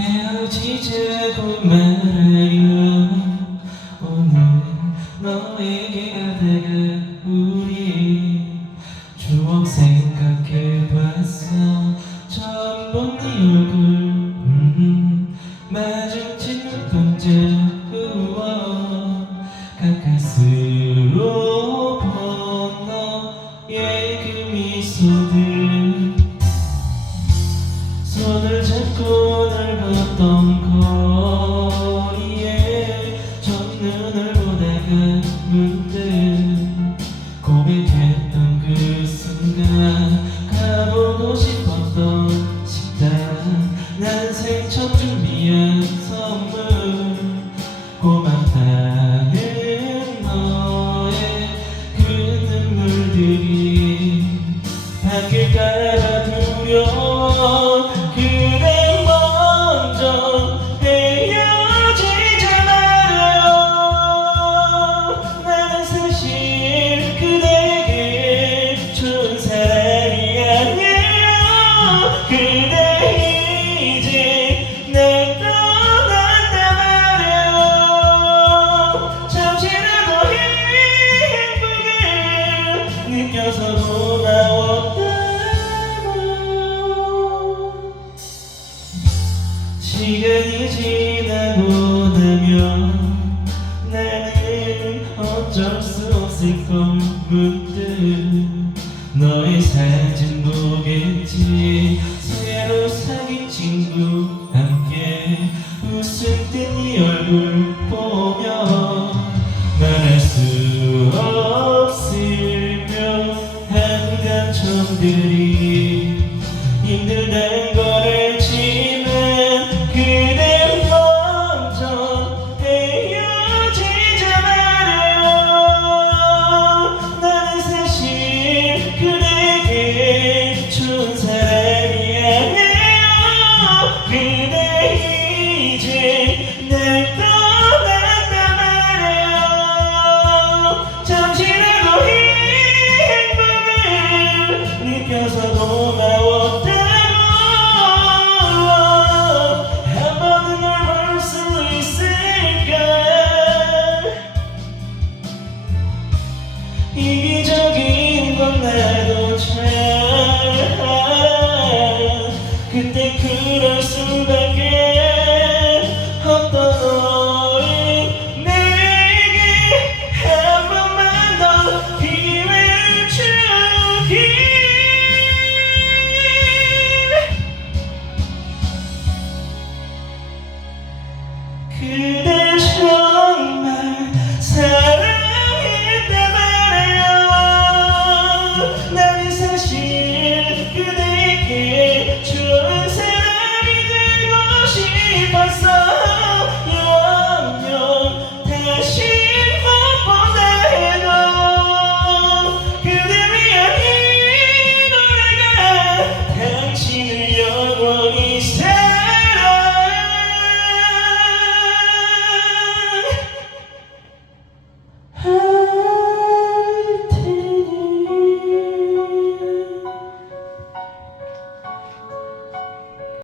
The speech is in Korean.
헤어지자고 말아요. 오늘 너에게 가다가 우리 추억 생각해봤어. 처음 본 네 얼굴 음, 마주친 눈동자 우와. 가까스로 본 너의 그 미소들 거리에 첫눈을 보다가 문득 고백했던 그 순간 시간이 지나고 나면 나는 어쩔 수 없을 걸 문득 너의 사진 보겠지 그대